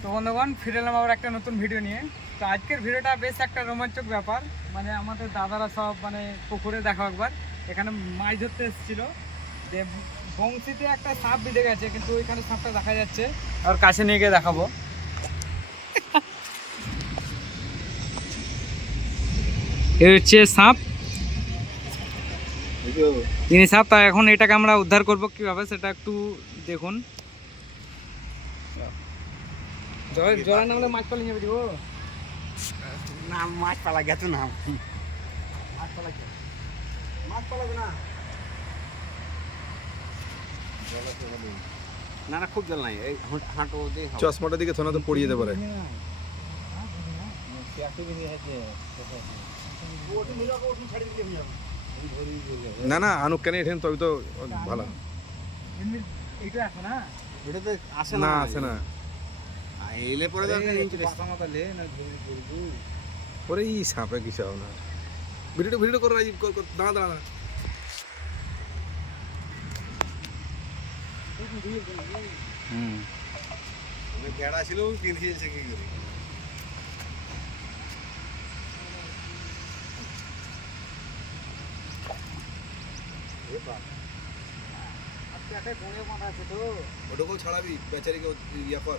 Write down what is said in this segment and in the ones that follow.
তো বন্ধুগণ, ফিরে এলাম আবার একটা নতুন ভিডিও নিয়ে। তো আজকের ভিডিওটা বেশ একটা রোমাঞ্চক ব্যাপার। মানে আমাদের দাদারা সব মানে পুকুরে দেখো একবার। এখানে মাছ ধরতে এসেছিল। যে বংশীতে একটা সাপ বিঁধে গেছে, কিন্তু ওইখানে সাপটা দেখা যাচ্ছে। আর কাছে নিয়ে গিয়ে দেখাবো। এ হচ্ছে সাপ। ইনি সাপ, তা এখন এটাকে আমরা উদ্ধার করব কীভাবে, সেটা একটু দেখুন। জল জলের নামলে মাছ পালিয়ে যাবে দিব। না মাছ পালা গেছে না মাছ পালাচ্ছে মাছ পালাবে না। না না খুব জল নাই। এই হাঁটো দিয়ে খাও। চশমাটা দিকে থোনা তো পড়িয়ে না না আনুক কেন এঠেন তবে তো ভালো। না? এটা তো আসে না। না আসে না। এলে পরে তো একটা interest। ওরে ই সাপে কিছু হবে না। ভিডিওটা ভিডিও করো রাজীব কর দাঁড়া দাঁড়া। হুম। ছিল কিনে দিয়েছে কি করে? আজকে একটা কোণে মাথা আছে তো। ওটাকেও ছাড়াবি বেচারিকে ইয়া কর।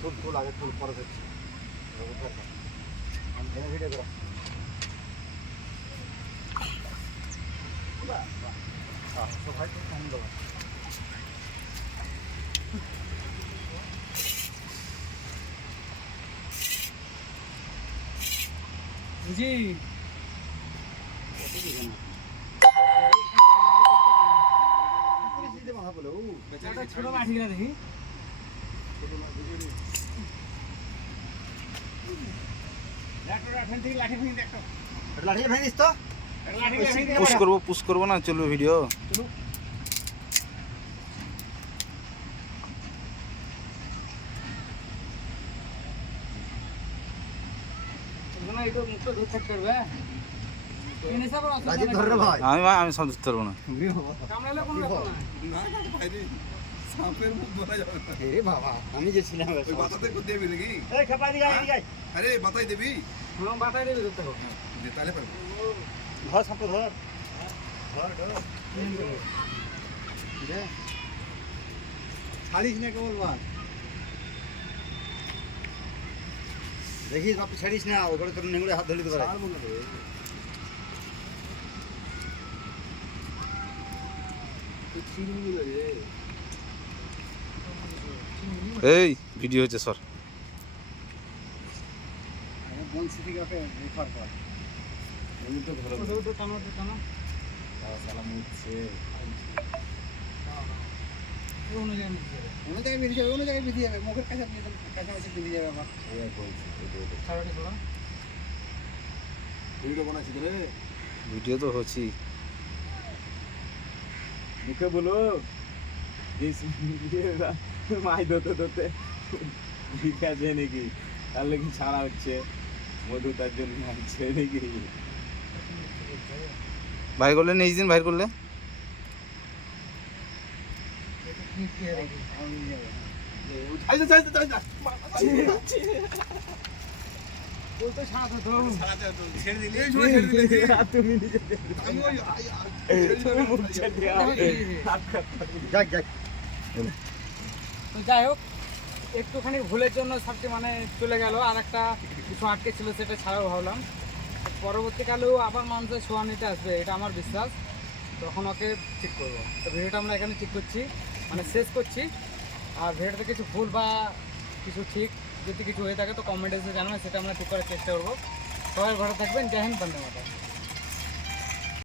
ফুল ফুল আগে ফুল পরে দেখছি। ভিডিও করো। বুঝি? একটা ছোট কিনা দেখি। পুশ করব পুশ করব না চলবে ভিডিও আমি আমি সব ধরতে না। না সাপের মুখ ধরা যাবে না। রে বাবা আমি যে ছিলাম ওই বাতাতে করে দেবি নাকি? এই খেপা দিকে আই আরে বাতাই দেবি? হ্যাঁ বাতাই দেবে ধরতে হবে। দে তাহলে পারবি। ধর সাপটা ধর। ছাড়িস না কেবল বাদ দেখিস বাপু ছাড়িস না। ওখানে তোর নেংড়ে হাত ধরে দিতে পারে এই ভিডিও হচ্ছে স্যার রেফার কর। টানো টানো জায়গায় যাবে। জায়গায় যাবে মুখের কাছে কাছাকাছি যাবে আবার। ছাড়াটা রে ভিডিও তো হচ্ছি। মুখে বলো। মাছ ধরতে ধরতে আছে নাকি তাহলে কি ছাড়া হচ্ছে মধু তার জন্য মারছে নাকি ভাই করলে নেক্সট দিন ভাই করলে যাক যাক যাই হোক, একটুখানি ভুলের জন্য সাপটি মানে চলে গেল। আর একটা কিছু আটকে ছিল সেটা ছাড়াও ভাবলাম। পরবর্তীকালেও আবার মানুষের শোয়া নিতে আসবে, এটা আমার বিশ্বাস। তখন ওকে ঠিক করব। তো ভিডিওটা আমরা এখানে ঠিক করছি। মানে শেষ করছি। আর ভিডিওতে কিছু ভুল বা কিছু ঠিক যদি কিছু হয়ে থাকে, তো কমেন্টে জানাবেন সেটা আমরা ঠিক করার চেষ্টা করব। সবাই ভালো থাকবেন। জয় হিন্দ, বন্দে মাতা